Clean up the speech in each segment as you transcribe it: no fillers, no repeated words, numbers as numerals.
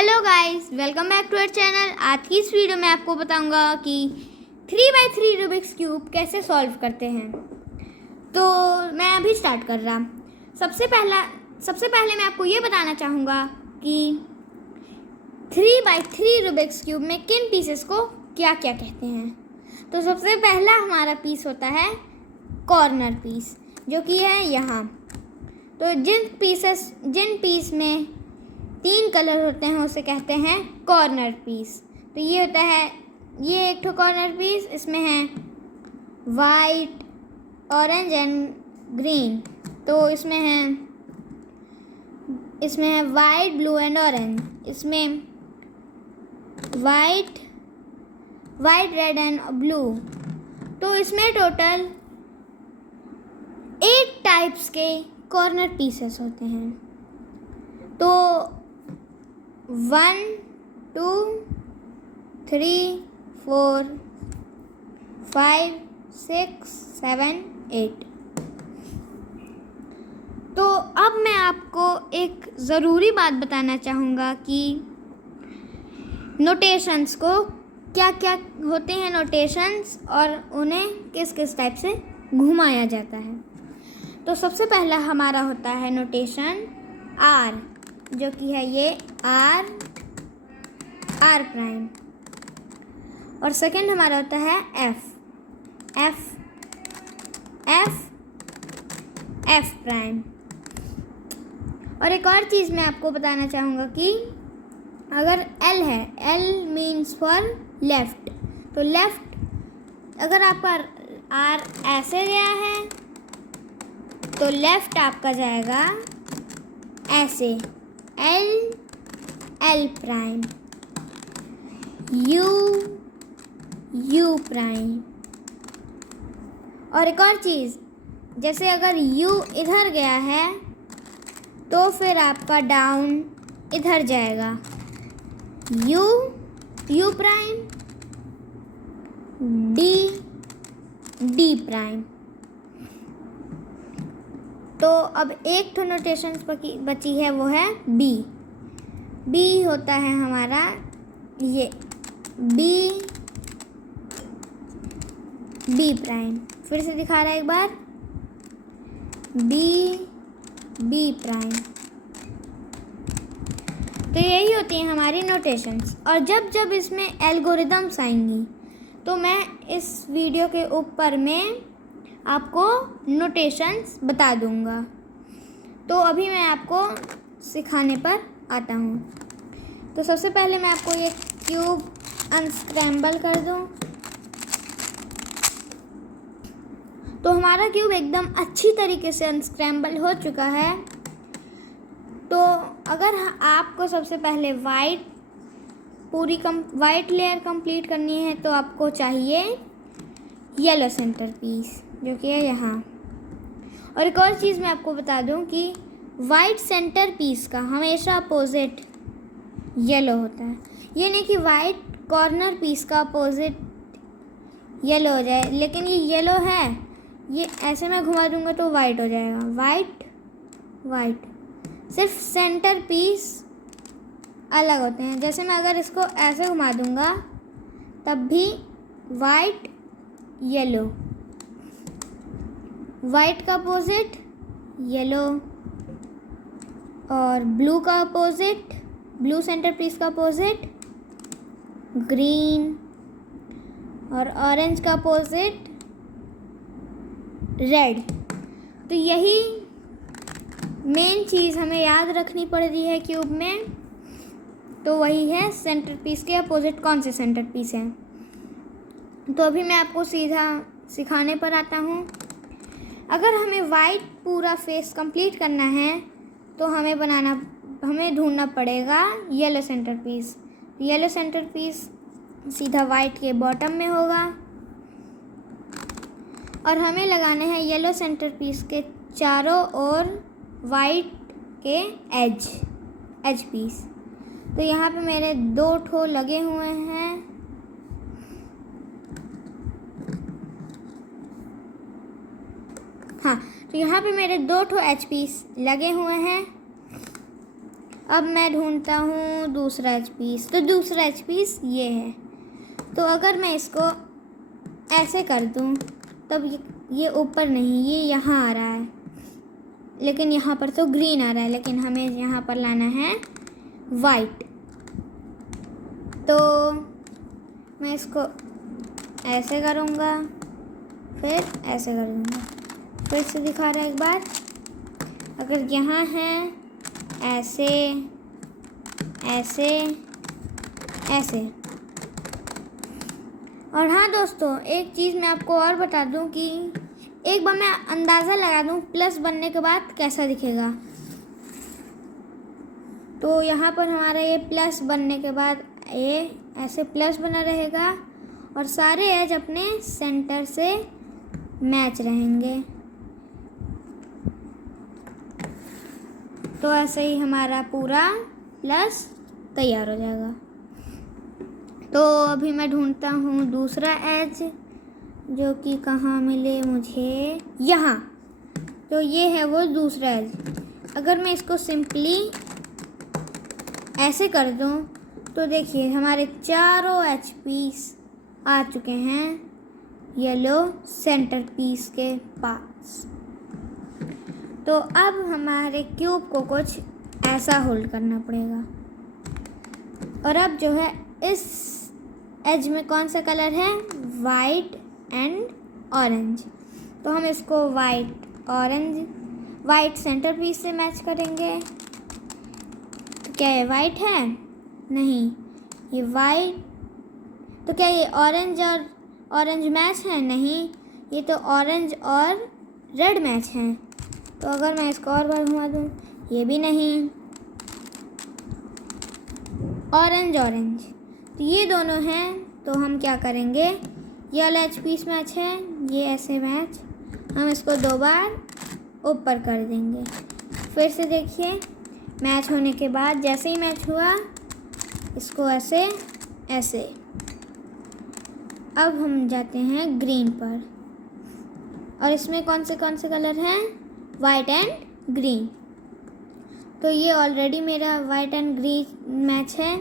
Hello guys, welcome back to our channel. आज की इस वीडियो में आपको बताऊंगा कि 3x3 रूबिक्स क्यूब कैसे सॉल्व करते हैं। तो मैं अभी स्टार्ट कर रहा। सबसे पहले मैं आपको ये बताना चाहूँगा कि 3x3 रूबिक्स क्यूब में किन पीसेस को क्या क्या कहते हैं। तो सबसे पहला हमारा पीस होता है कॉर्नर पीस, जो कि है यहाँ। तो जिन पीस में 3 कलर होते हैं उसे कहते हैं कॉर्नर पीस। तो ये होता है, ये एक तो कॉर्नर पीस, इसमें है वाइट, ऑरेंज एंड ग्रीन। तो इसमें है वाइट, ब्लू एंड ऑरेंज। इसमें वाइट, रेड एंड ब्लू। तो इसमें टोटल 8 टाइप्स के कॉर्नर पीसेस होते हैं। तो 1 2 3 4 5 6 7 8। तो अब मैं आपको एक ज़रूरी बात बताना चाहूँगा कि नोटेशंस को क्या क्या होते हैं नोटेशंस, और उन्हें किस किस टाइप से घुमाया जाता है। तो सबसे पहला हमारा होता है नोटेशन R, जो कि है ये R प्राइम। और सेकंड हमारा होता है F प्राइम। और एक और चीज़ मैं आपको बताना चाहूँगा कि अगर L है, L मीन्स फॉर लेफ़्ट। तो लेफ़्ट, अगर आपका R ऐसे गया है तो लेफ़्ट आपका जाएगा ऐसे, L प्राइम, U प्राइम। और एक और चीज़, जैसे अगर U इधर गया है तो फिर आपका डाउन इधर जाएगा, U प्राइम, D प्राइम। तो अब एक तो नोटेशन बची है, वो है B होता है हमारा ये B प्राइम। फिर से दिखा रहा है एक बार, B प्राइम। तो यही होती हैं हमारी नोटेशंस। और जब इसमें एल्गोरिदम्स आएंगी तो मैं इस वीडियो के ऊपर में आपको नोटेशंस बता दूंगा। तो अभी मैं आपको सिखाने पर आता हूँ। तो सबसे पहले मैं आपको ये क्यूब अनस्क्रैम्बल कर दूँ। तो हमारा क्यूब एकदम अच्छी तरीके से अनस्क्रैम्बल हो चुका है। तो अगर आपको सबसे पहले वाइट लेयर कंप्लीट करनी है तो आपको चाहिए येलो सेंटर पीस, जो कि है यहाँ। और एक और चीज़ मैं आपको बता दूँ कि वाइट सेंटर पीस का हमेशा अपोजिट येलो होता है। ये नहीं कि वाइट कॉर्नर पीस का अपोजिट येलो हो जाए, लेकिन ये येलो है, ये ऐसे मैं घुमा दूँगा तो वाइट हो जाएगा, वाइट। सिर्फ सेंटर पीस अलग होते हैं। जैसे मैं अगर इसको ऐसे घुमा दूँगा तब भी वाइट येलो, वाइट का अपोजिट येलो, और ब्लू का अपोजिट, ब्लू सेंटर पीस का अपोजिट ग्रीन, और ऑरेंज का अपोजिट रेड। तो यही मेन चीज़ हमें याद रखनी पड़ रही है क्यूब में। तो वही है सेंटर पीस के अपोजिट कौन से सेंटर पीस हैं। तो अभी मैं आपको सीधा सिखाने पर आता हूँ। अगर हमें वाइट पूरा फेस कंप्लीट करना है तो हमें ढूंढना पड़ेगा yellow center piece. Yellow center piece सीधा वाइट के बॉटम में होगा, और हमें लगाने हैं येलो सेंटर पीस के चारों ओर वाइट के एज पीस। तो यहाँ पे मेरे 2 ठो लगे हुए हैं। हाँ, तो यहाँ पे मेरे 2 ठो एच पीस लगे हुए हैं। अब मैं ढूंढता हूँ दूसरा एज पीस। तो दूसरा एज पीस ये है। तो अगर मैं इसको ऐसे कर दूँ तब ये ऊपर नहीं, ये यहाँ आ रहा है, लेकिन यहाँ पर तो ग्रीन आ रहा है, लेकिन हमें यहाँ पर लाना है वाइट। तो मैं इसको ऐसे करूँगा, फिर ऐसे कर दूँगा। फिर से दिखा रहा है एक बार। अगर यहाँ है ऐसे ऐसे ऐसे। और हाँ दोस्तों, एक चीज़ मैं आपको और बता दूं कि एक बार मैं अंदाज़ा लगा दूं प्लस बनने के बाद कैसा दिखेगा। तो यहाँ पर हमारा ये प्लस बनने के बाद ये ऐसे प्लस बना रहेगा और सारे एज अपने सेंटर से मैच रहेंगे। तो ऐसे ही हमारा पूरा प्लस तैयार हो जाएगा। तो अभी मैं ढूंढता हूँ दूसरा एज, जो कि कहाँ मिले मुझे, यहाँ। तो ये है वो दूसरा एज। अगर मैं इसको सिंपली ऐसे कर दूँ तो देखिए हमारे चारों एज पीस आ चुके हैं येलो सेंटर पीस के पास। तो अब हमारे क्यूब को कुछ ऐसा होल्ड करना पड़ेगा। और अब जो है इस एज में कौन सा कलर है, वाइट एंड ऑरेंज। तो हम इसको वाइट सेंटर पीस से मैच करेंगे। तो क्या ये वाइट है? नहीं, ये वाइट। तो क्या ये ऑरेंज और ऑरेंज मैच है? नहीं, ये तो ऑरेंज और रेड मैच हैं। तो अगर मैं इसको और बार घुमा दूँ, ये भी नहीं, ऑरेंज ऑरेंज। तो ये दोनों हैं। तो हम क्या करेंगे, ये वाला एच पीस मैच है, ये ऐसे मैच, हम इसको 2 बार ऊपर कर देंगे। फिर से देखिए मैच होने के बाद जैसे ही मैच हुआ, इसको ऐसे ऐसे। अब हम जाते हैं ग्रीन पर, और इसमें कौन से कलर हैं, वाइट एंड ग्रीन। तो ये ऑलरेडी मेरा वाइट एंड ग्रीन मैच है।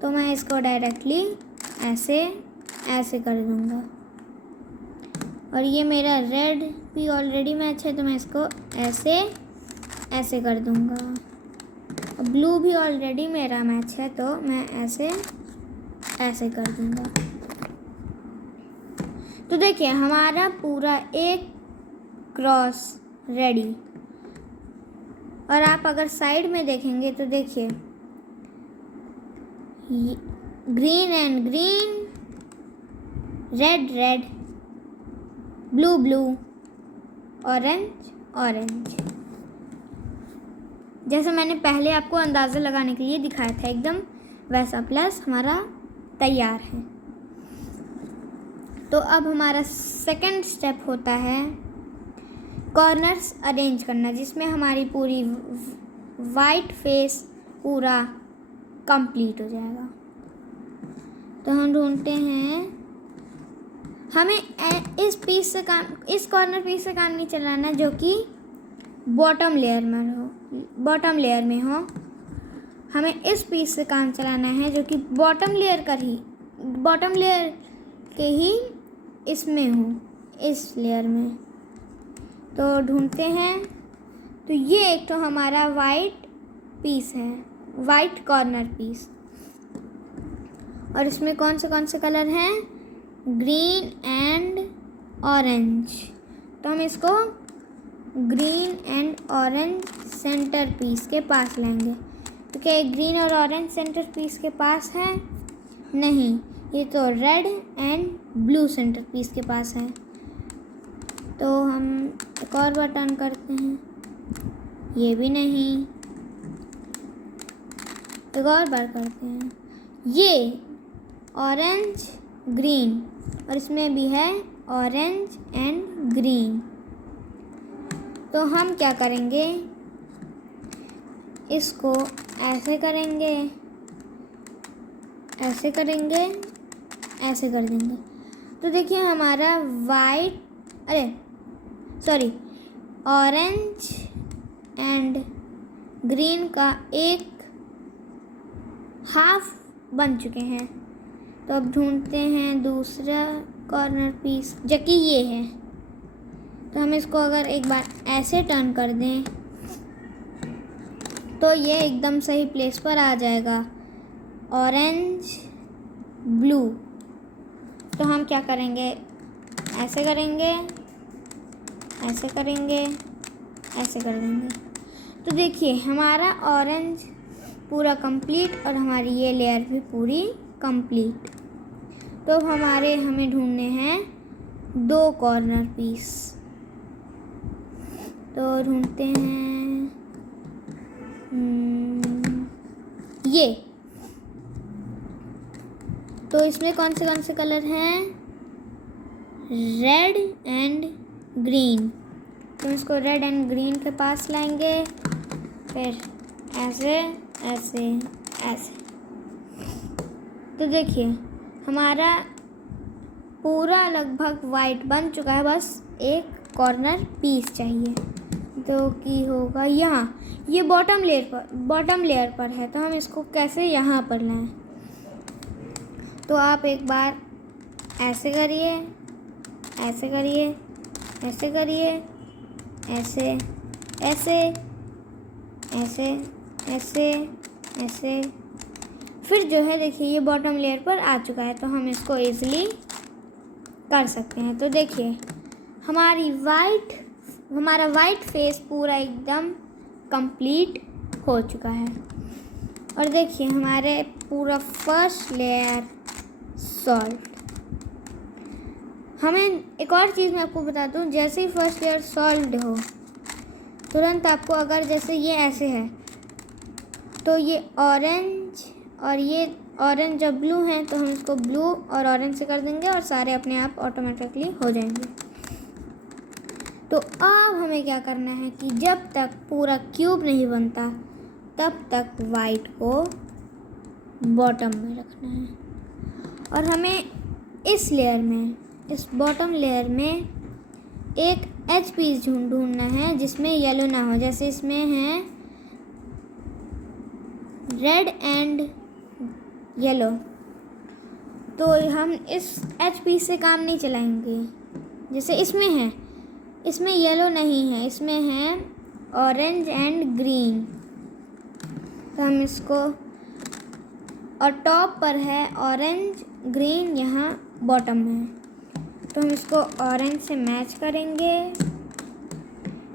तो मैं इसको डायरेक्टली ऐसे कर दूँगा। और ये मेरा रेड भी ऑलरेडी मैच है, तो मैं इसको ऐसे कर दूँगा। ब्लू भी ऑलरेडी मेरा मैच है, तो मैं ऐसे कर दूँगा। तो देखिए हमारा पूरा एक क्रॉस रेडी। और आप अगर साइड में देखेंगे तो देखिए green and green, red red, blue blue, orange orange. जैसे मैंने पहले आपको अंदाज़ा लगाने के लिए दिखाया था, एकदम वैसा प्लस हमारा तैयार है। तो अब हमारा सेकंड स्टेप होता है कॉर्नर्स अरेंज करना, जिसमें हमारी पूरी वाइट फेस पूरा कंप्लीट हो जाएगा। तो हम ढूंढते हैं, हमें इस कॉर्नर पीस से काम नहीं चलाना जो कि बॉटम लेयर में हो। हमें इस पीस से काम चलाना है जो कि बॉटम लेयर के ही इसमें हो, इस लेयर में। तो ढूंढते हैं। तो ये एक तो हमारा वाइट पीस है, वाइट कॉर्नर पीस। और इसमें कौन से कलर हैं, ग्रीन एंड ऑरेंज। तो हम इसको green and orange center piece के पास लाएंगे। तो क्या ये ग्रीन और ऑरेंज सेंटर पीस के पास है? नहीं, ये तो red and blue center piece के पास है। तो हम एक और बार टर्न करते हैं, ये भी नहीं, एक और बार करते हैं, ये ऑरेंज ग्रीन, और इसमें भी है ऑरेंज एंड ग्रीन। तो हम क्या करेंगे, इसको ऐसे करेंगे, ऐसे करेंगे, ऐसे कर देंगे। तो देखिए हमारा ऑरेंज एंड ग्रीन का एक हाफ बन चुके हैं। तो अब ढूंढते हैं दूसरा कॉर्नर पीस, जो कि ये है। तो हम इसको अगर एक बार ऐसे टर्न कर दें तो ये एकदम सही प्लेस पर आ जाएगा, ऑरेंज ब्लू। तो हम क्या करेंगे, ऐसे करेंगे, ऐसे करेंगे, ऐसे कर देंगे। तो देखिए हमारा ऑरेंज पूरा कंप्लीट और हमारी ये लेयर भी पूरी कंप्लीट। तो हमें ढूंढने हैं 2 कॉर्नर पीस। तो ढूंढते हैं ये। तो इसमें कौन से कलर हैं, रेड एंड ग्रीन। तो इसको रेड एंड ग्रीन के पास लाएंगे, फिर ऐसे ऐसे ऐसे। तो देखिए हमारा पूरा लगभग वाइट बन चुका है, बस एक कॉर्नर पीस चाहिए जो कि होगा यहाँ। ये बॉटम लेयर पर है, तो हम इसको कैसे यहाँ पर लाएं। तो आप एक बार ऐसे करिए, ऐसे करिए, ऐसे करिए, ऐसे ऐसे ऐसे ऐसे ऐसे। फिर जो है देखिए ये बॉटम लेयर पर आ चुका है, तो हम इसको इजीली कर सकते हैं। तो देखिए हमारा वाइट फेस पूरा एकदम कंप्लीट हो चुका है। और देखिए हमारे पूरा फर्स्ट लेयर सॉल्व। हमें एक और चीज़ मैं आपको बता दूं, जैसे ही फर्स्ट लेयर सॉल्व्ड हो तुरंत आपको, अगर जैसे ये ऐसे है तो ये ऑरेंज और ये ऑरेंज जब ब्लू हैं तो हम इसको ब्लू और ऑरेंज से कर देंगे और सारे अपने आप ऑटोमेटिकली हो जाएंगे। तो अब हमें क्या करना है कि जब तक पूरा क्यूब नहीं बनता तब तक वाइट को बॉटम में रखना है। और हमें इस बॉटम लेयर में एक एच पीस ढूंढना है जिसमें येलो ना हो। जैसे इसमें है रेड एंड येलो, तो हम इस एच पीस से काम नहीं चलाएंगे। जैसे इसमें येलो नहीं है, इसमें है ऑरेंज एंड ग्रीन। तो हम इसको, और टॉप पर है ऑरेंज ग्रीन, यहाँ बॉटम में है। तो हम इसको ऑरेंज से मैच करेंगे।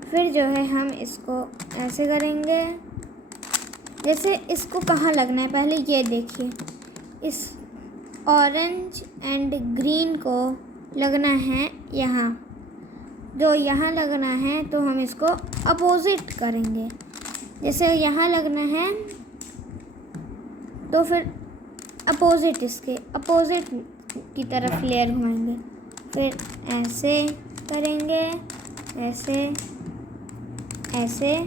फिर जो है हम इसको ऐसे करेंगे। जैसे इसको कहाँ लगना है पहले ये देखिए, इस ऑरेंज एंड ग्रीन को लगना है यहाँ। जो यहाँ लगना है तो हम इसको अपोजिट करेंगे। जैसे यहाँ लगना है तो फिर इसके अपोजिट की तरफ लेयर घुमाएंगे। फिर ऐसे करेंगे, ऐसे ऐसे।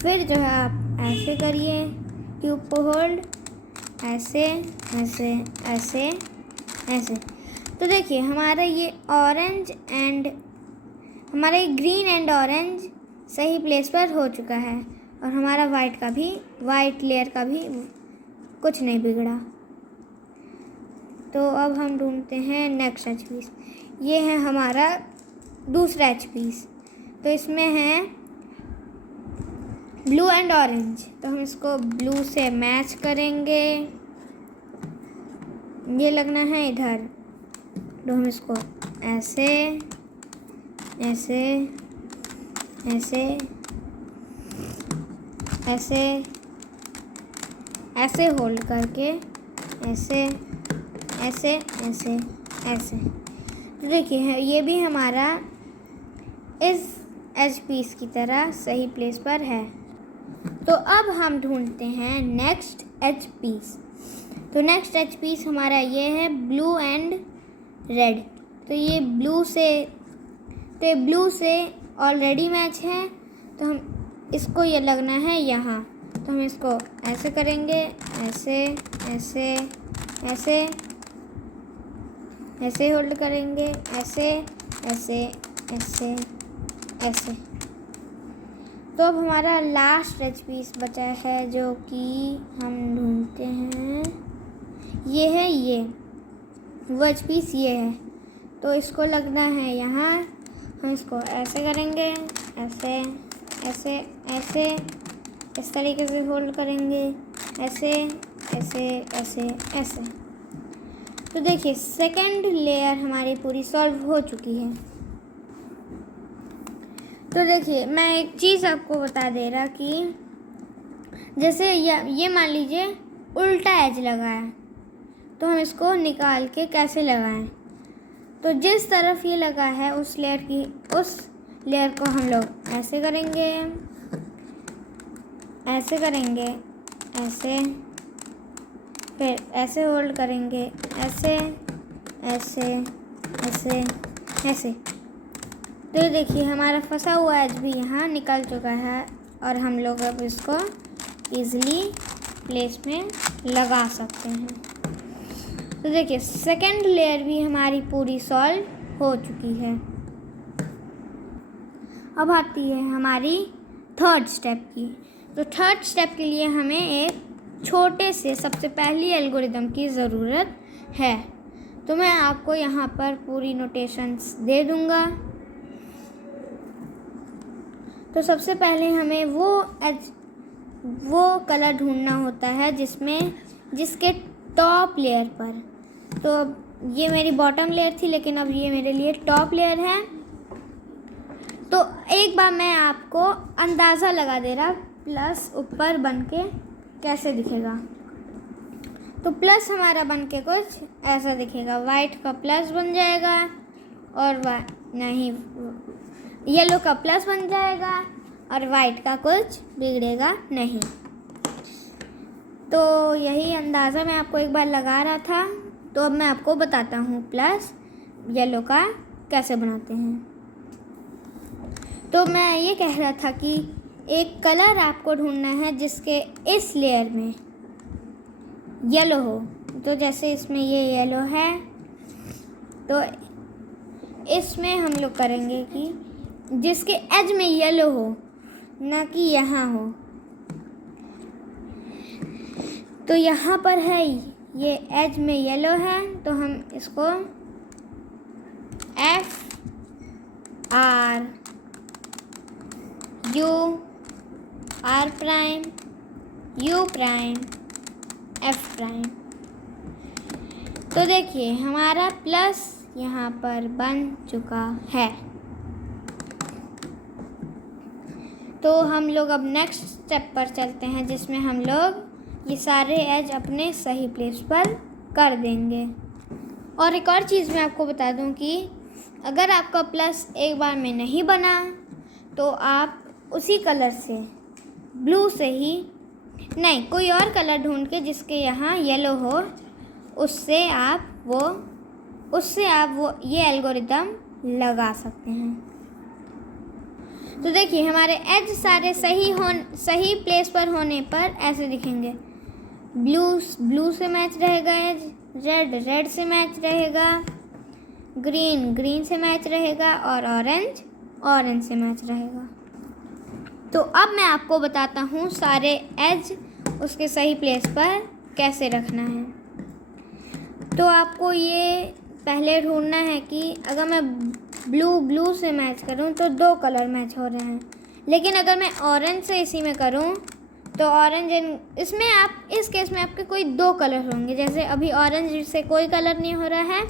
फिर जो है आप ऐसे करिए, क्यूब को होल्ड, ऐसे ऐसे ऐसे ऐसे। तो देखिए हमारा ये ग्रीन एंड ऑरेंज सही प्लेस पर हो चुका है और हमारा वाइट लेयर का भी कुछ नहीं बिगड़ा। तो अब हम ढूंढते हैं नेक्स्ट एच पीस। ये है हमारा दूसरा एच पीस। तो इसमें है ब्लू एंड ऑरेंज, तो हम इसको ब्लू से मैच करेंगे। ये लगना है इधर, तो हम इसको ऐसे ऐसे ऐसे ऐसे ऐसे होल्ड करके ऐसे ऐसे ऐसे ऐसे। तो देखिए ये भी हमारा इस एच पीस की तरह सही प्लेस पर है। तो अब हम ढूंढते हैं नेक्स्ट एच पीस। तो नेक्स्ट एच पीस हमारा ये है ब्लू एंड रेड। तो ये ब्लू से ऑलरेडी मैच है, तो हम इसको ये लगना है यहाँ। तो हम इसको ऐसे करेंगे, ऐसे ऐसे ऐसे ऐसे होल्ड करेंगे, ऐसे ऐसे ऐसे ऐसे। तो अब हमारा लास्ट एज पीस बचा है जो कि हम ढूंढते हैं, ये है, ये वो एज पीस ये है। तो इसको लगना है यहाँ। हम इसको ऐसे करेंगे, ऐसे ऐसे ऐसे, इस तरीके से होल्ड करेंगे, ऐसे ऐसे ऐसे ऐसे। तो देखिए सेकंड लेयर हमारी पूरी सॉल्व हो चुकी है। तो देखिए मैं एक चीज़ आपको बता दे रहा कि जैसे ये मान लीजिए उल्टा एज लगा है, तो हम इसको निकाल के कैसे लगाएं। तो जिस तरफ ये लगा है उस लेयर को हम लोग ऐसे करेंगे, ऐसे करेंगे, ऐसे, फिर ऐसे होल्ड करेंगे, ऐसे ऐसे ऐसे ऐसे। तो ये देखिए हमारा फंसा हुआ एज भी यहाँ निकल चुका है और हम लोग अब इसको इजीली प्लेस में लगा सकते हैं। तो देखिए सेकंड लेयर भी हमारी पूरी सॉल्व हो चुकी है। अब आती है हमारी थर्ड स्टेप की। तो थर्ड स्टेप के लिए हमें एक छोटे से सबसे पहली एल्गोरिदम की ज़रूरत है। तो मैं आपको यहाँ पर पूरी नोटेशंस दे दूँगा। तो सबसे पहले हमें वो कलर ढूंढना होता है जिसके टॉप लेयर पर। तो ये मेरी बॉटम लेयर थी, लेकिन अब ये मेरे लिए टॉप लेयर है। तो एक बार मैं आपको अंदाज़ा लगा दे रहा प्लस ऊपर बन के कैसे दिखेगा। तो प्लस हमारा बन के कुछ ऐसा दिखेगा, वाइट का प्लस बन जाएगा और नहीं, येलो का प्लस बन जाएगा और वाइट का कुछ बिगड़ेगा नहीं। तो यही अंदाज़ा मैं आपको एक बार लगा रहा था। तो अब मैं आपको बताता हूँ प्लस येलो का कैसे बनाते हैं। तो मैं ये कह रहा था कि एक कलर आपको ढूंढना है जिसके इस लेयर में येलो हो। तो जैसे इसमें ये येलो है, तो इसमें हम लोग करेंगे कि जिसके एज में येलो हो, ना कि यहाँ हो। तो यहाँ पर है, ये एज में येलो है, तो हम इसको F R U R prime U prime F prime. तो देखिए हमारा प्लस यहाँ पर बन चुका है। तो हम लोग अब नेक्स्ट स्टेप पर चलते हैं, जिसमें हम लोग ये सारे एज अपने सही प्लेस पर कर देंगे। और एक और चीज़ मैं आपको बता दूं कि अगर आपका प्लस एक बार में नहीं बना तो आप उसी कलर से, ब्लू से ही नहीं, कोई और कलर ढूंढ के जिसके यहाँ येलो हो, उससे आप वो ये एल्गोरिदम लगा सकते हैं। तो देखिए हमारे एज सारे सही प्लेस पर होने पर ऐसे दिखेंगे। ब्लू से मैच रहेगा एज, रेड से मैच रहेगा, ग्रीन से मैच रहेगा और ऑरेंज से मैच रहेगा। तो अब मैं आपको बताता हूँ सारे एज उसके सही प्लेस पर कैसे रखना है। तो आपको ये पहले ढूंढना है कि अगर मैं ब्लू से मैच करूँ तो 2 कलर मैच हो रहे हैं, लेकिन अगर मैं ऑरेंज से इसी में करूँ तो इसमें आप इस केस में आपके कोई 2 कलर होंगे। जैसे अभी ऑरेंज से कोई कलर नहीं हो रहा है,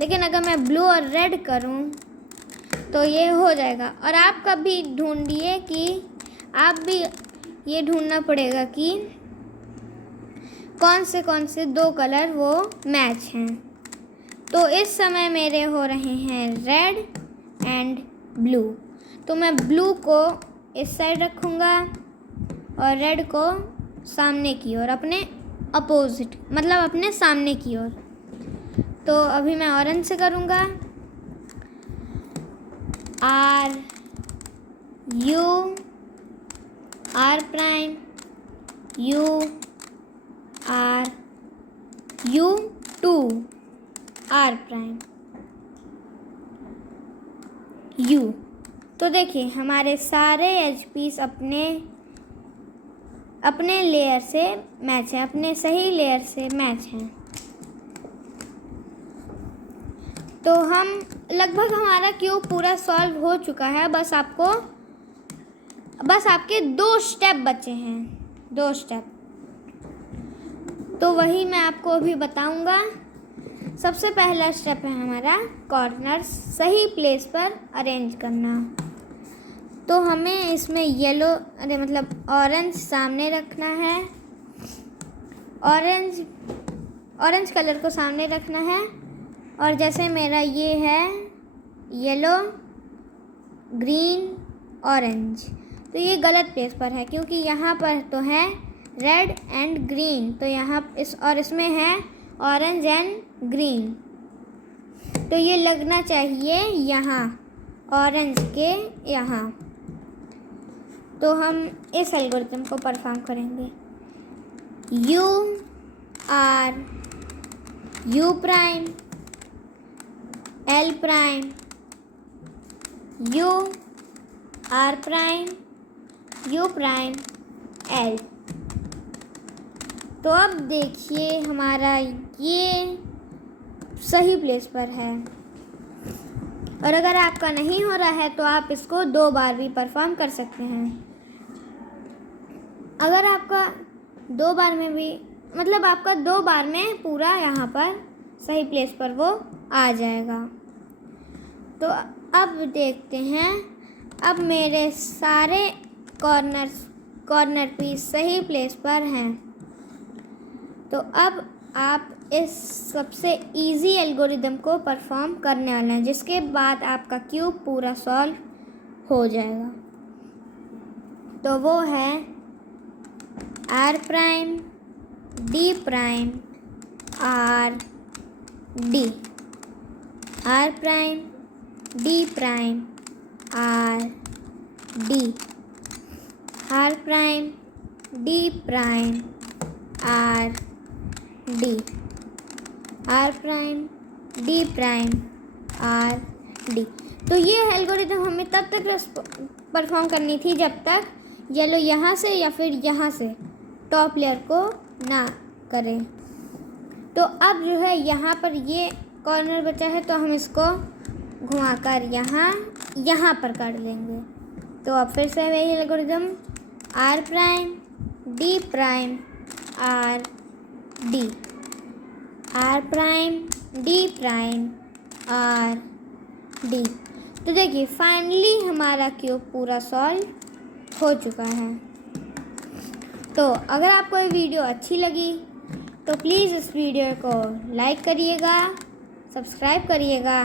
लेकिन अगर मैं ब्लू और रेड करूँ तो ये हो जाएगा। और आप कभी ढूंढिए कि आप भी ये ढूंढना पड़ेगा कि कौन से 2 कलर वो मैच हैं। तो इस समय मेरे हो रहे हैं रेड एंड ब्लू। तो मैं ब्लू को इस साइड रखूँगा और रेड को सामने की ओर, अपने अपोजिट, मतलब अपने सामने की ओर। तो अभी मैं ऑरेंज से करूँगा, R U R prime U R U 2 R prime U। तो देखिए हमारे सारे एज पीस अपने अपने लेयर से मैच हैं, अपने सही लेयर से मैच हैं। तो हम लगभग हमारा क्यूब पूरा सॉल्व हो चुका है। बस आपके 2 स्टेप बचे हैं, 2 स्टेप। तो वही मैं आपको अभी बताऊंगा। सबसे पहला स्टेप है हमारा कॉर्नर्स सही प्लेस पर अरेंज करना। तो हमें इसमें ऑरेंज सामने रखना है, ऑरेंज कलर को सामने रखना है। और जैसे मेरा ये है येलो, ग्रीन, ऑरेंज, तो ये गलत प्लेस पर है क्योंकि यहाँ पर तो है रेड एंड ग्रीन, तो इसमें है ऑरेंज एंड ग्रीन। तो ये लगना चाहिए यहाँ ऑरेंज के यहाँ। तो हम इस एल्गोरिथम को परफॉर्म करेंगे। U prime L prime U R prime U prime L। तो अब देखिए हमारा ये सही प्लेस पर है। और अगर आपका नहीं हो रहा है तो आप इसको 2 बार भी परफॉर्म कर सकते हैं। अगर आपका 2 बार में भी आपका 2 बार में पूरा यहाँ पर सही प्लेस पर वो आ जाएगा। तो अब देखते हैं, अब मेरे सारे कॉर्नर पीस सही प्लेस पर हैं। तो अब आप इस सबसे इजी एल्गोरिदम को परफॉर्म करने वाले हैं, जिसके बाद आपका क्यूब पूरा सॉल्व हो जाएगा। तो वो है R prime D prime R D, R prime D prime R D, R prime D prime R D, R prime D prime R D। तो ये एल्गोरिथम हमें तब तक परफॉर्म करनी थी जब तक येलो यहाँ से या फिर यहाँ से टॉप लेयर को ना करें। तो अब जो है यहाँ पर ये कॉर्नर बचा है, तो हम इसको घुमाकर यहाँ पर कर लेंगे। तो अब फिर से वही algorithm R prime D prime R D, R prime D prime R D। तो देखिए फाइनली हमारा क्यूब पूरा सॉल्व हो चुका है। तो अगर आपको ये वीडियो अच्छी लगी तो प्लीज़ इस वीडियो को लाइक करिएगा, सब्सक्राइब करिएगा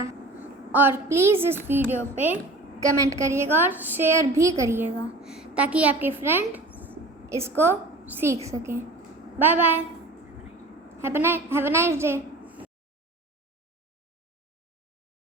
और प्लीज़ इस वीडियो पे कमेंट करिएगा और शेयर भी करिएगा ताकि आपके फ्रेंड इसको सीख सकें। Bye bye, have a nice day.